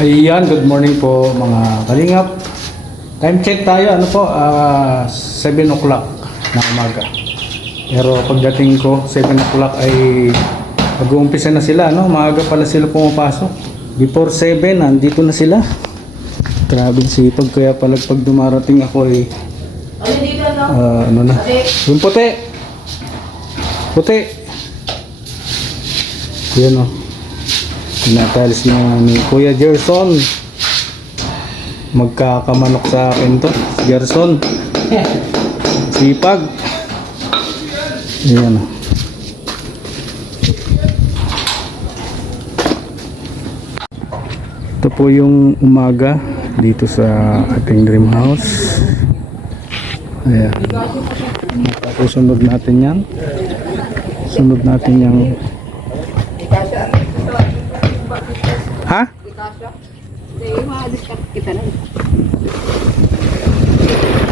Ayan, good morning po mga kalingap. Time check tayo, ano po, 7 o'clock na umaga. Pero pagdating ko, 7 o'clock ay mag-uumpisa na sila, no? Maaga pala sila pumapasok. Before 7, nandito na sila. Grabe sipag, kaya pala pag dumarating ako ay ano na. Yung puti! Puti! Yan o. Tinatiles na ni Kuya Gerson. Magkakamanok sa akin to. Gerson. Sipag. Ayan. Ito po yung umaga dito sa ating dream house. Ayan. Susunod natin yan. Sunod natin yung ha?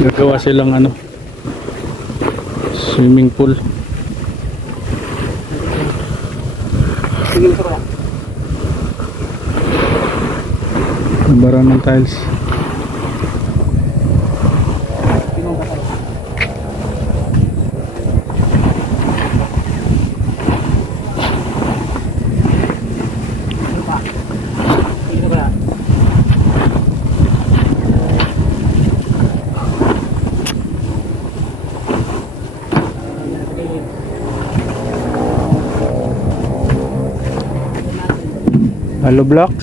Gagawa silang ano, swimming pool. Bara ng tiles. Hollow blocks.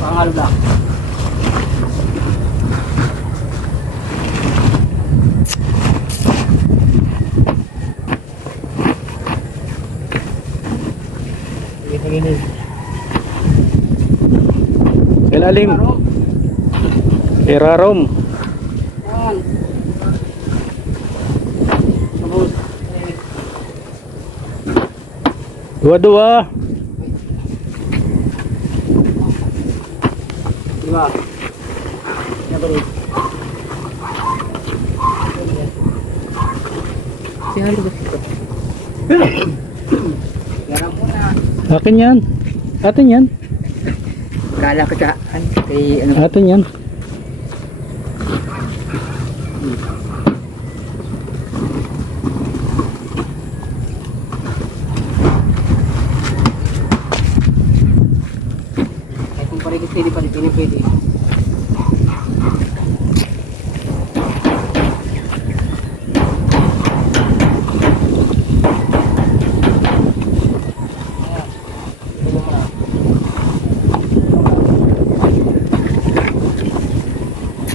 Pangalda. Ilalim. Irarom. Dua-dua. Lima. Yang baru. Jangan lupa. Garam muna. Akin yan. Atin yan. Kala ko sa kay ano. Atin yan. Pwede pa rin, pwede.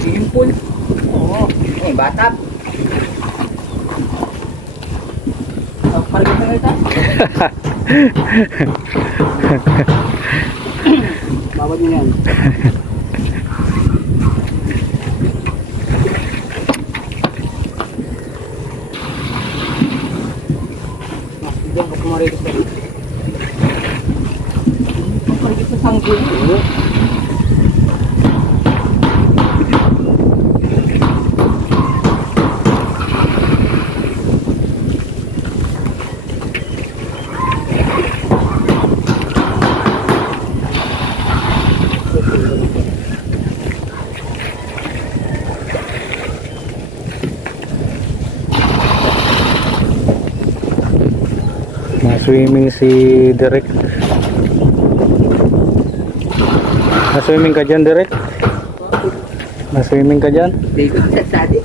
Simple. Oo. Eh, batap. Parang ito ito. Bawat nyo yan. Diyan ka pumarigit ka rin. Pumarigit sa sanggol. Swimming si Derek. Na-swimming ka dyan, Derek? Na-swimming ka dyan? Hindi ko sasabi.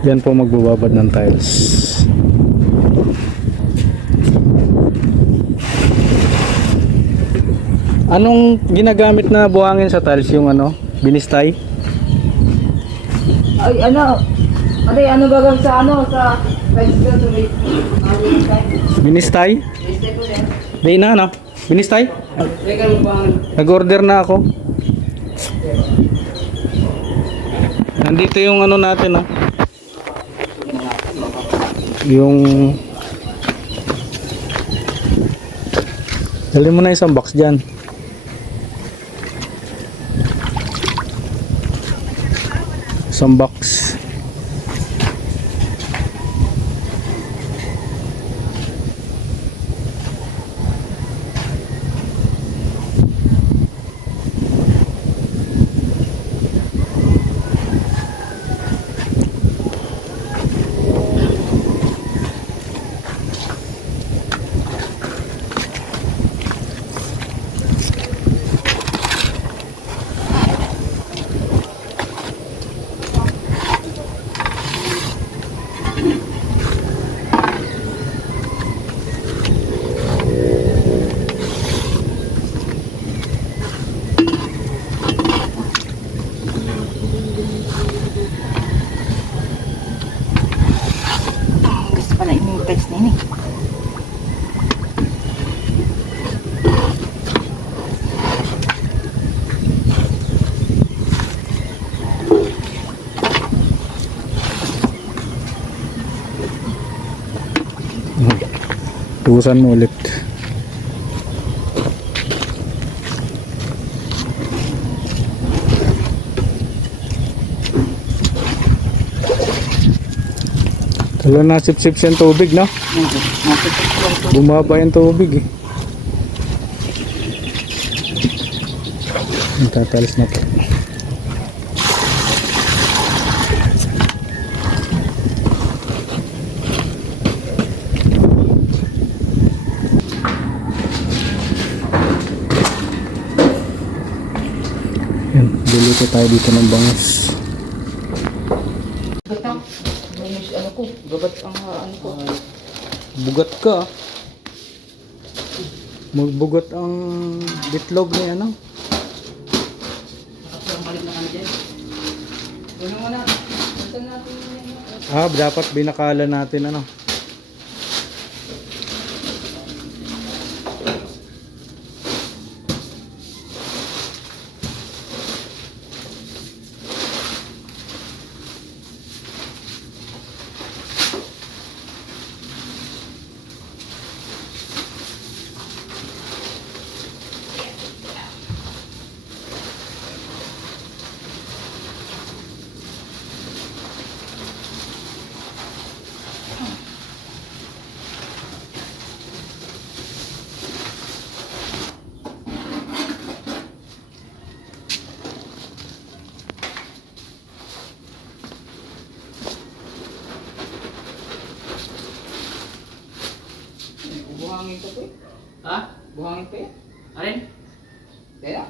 Yan po magbababad ng tiles. Anong ginagamit na buhangin sa tiles? Yung ano? Binistay? Ay, ano? Ate, ano ba sa ano? Sa bicycle to make? Binistay? Stay ko din. Di na ano? Binistay? Teka mo ba? Nag-order na ako. Nandito yung ano natin, oh. Yung dali mo na isang box dyan. Isang box. Gusto pala yung text na yun eh. Tubusan mo ulit. Tala na sip-sip siyang tubig, no? Bumaba yung tubig eh. Tatalis na po. Yan, duluto tayo dito ng bangus. Gatang. Ano ko? Gabat ang ano ko. Bugat ka. Magbugat ang bitlog ni ano. Nakapurang balik na kami dyan. Ano mo na? Balikan natin yun. Ah, dapat binakala natin ano. Buhangin ko po eh. Ha? Buhangin pa eh. Arin? Kaya?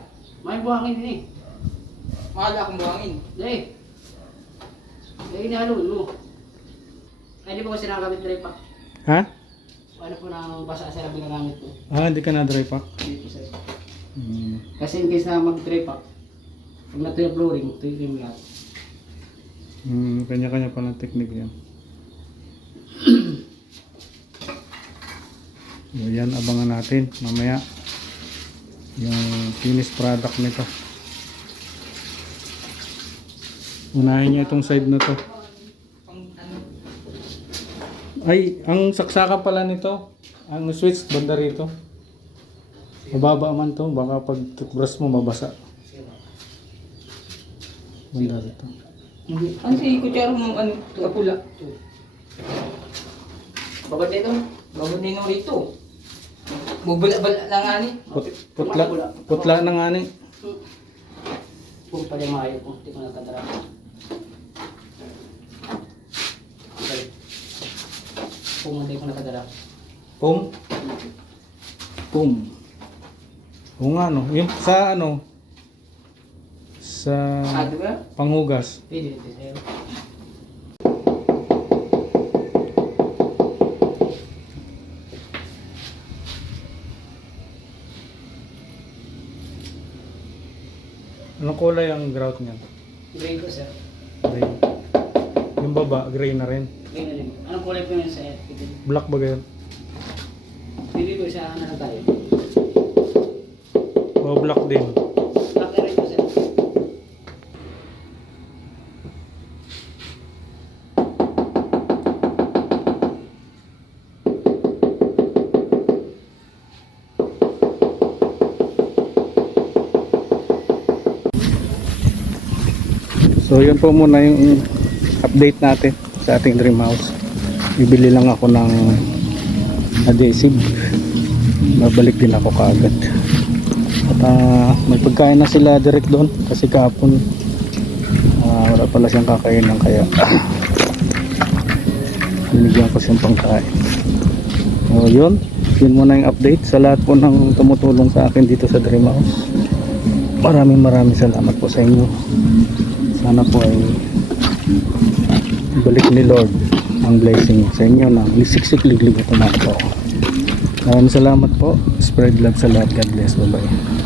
May buhangin din eh. Mahal akong buhangin. Dahil. Dahil inahalo mo. Ay di ba kasi nakagamit dry pack? Ha? Ano po nang basa sa labi ng gamit ko? Ah, hindi ka na dry pack. Dito sa Hmm. kasi in case na mag-dry pack, pag natuyo yung flooring, tuyo yung lahat. Kanya-kanya pa ng technique yan. So, yan, abangan natin mamaya yung finished product nito. Unahin niya itong side na to. Ay, ang saksakan pala nito, ang switch banda rito. Mababa man to, baka pag toothbrush mo mabasa. Banda rito. Ano si kutsara mo ano pula? Babad nito. Babad nito rito. Mubula-bula lang nga ni. Putla na nga ni. Kung pala maayo ko, hindi ko nakatara. Okay. Kung hindi ko nakatara. Pum? Pum. O nga no, yung sa ano, sa Di ba? panghugas. Pwede, sa'yo. Anong kulay ang grout niyan? Gray ko, sir. Gray. Yung baba, gray na rin. Gray na rin. Anong kulay po yun sa itim? Black ba ganyan? Hindi po siya na lang tayo. O black din. Black na rin po, sir. So yun po muna yung update natin sa ating dream house. Bibili lang ako ng adhesive. Babalik din ako kaagad. At may pagkain na sila direct doon kasi kahapon wala pala siyang kakainin kaya binigyan ko siyang pangkain. So yun muna yung update sa lahat po ng tumutulong sa akin dito sa dream house. Maraming salamat po sa inyo. Sana po ay balik ni Lord ang blessing sa inyo na siksik liglig ito na po. Maraming salamat po. Spread love sa lahat. God bless. Bye bye.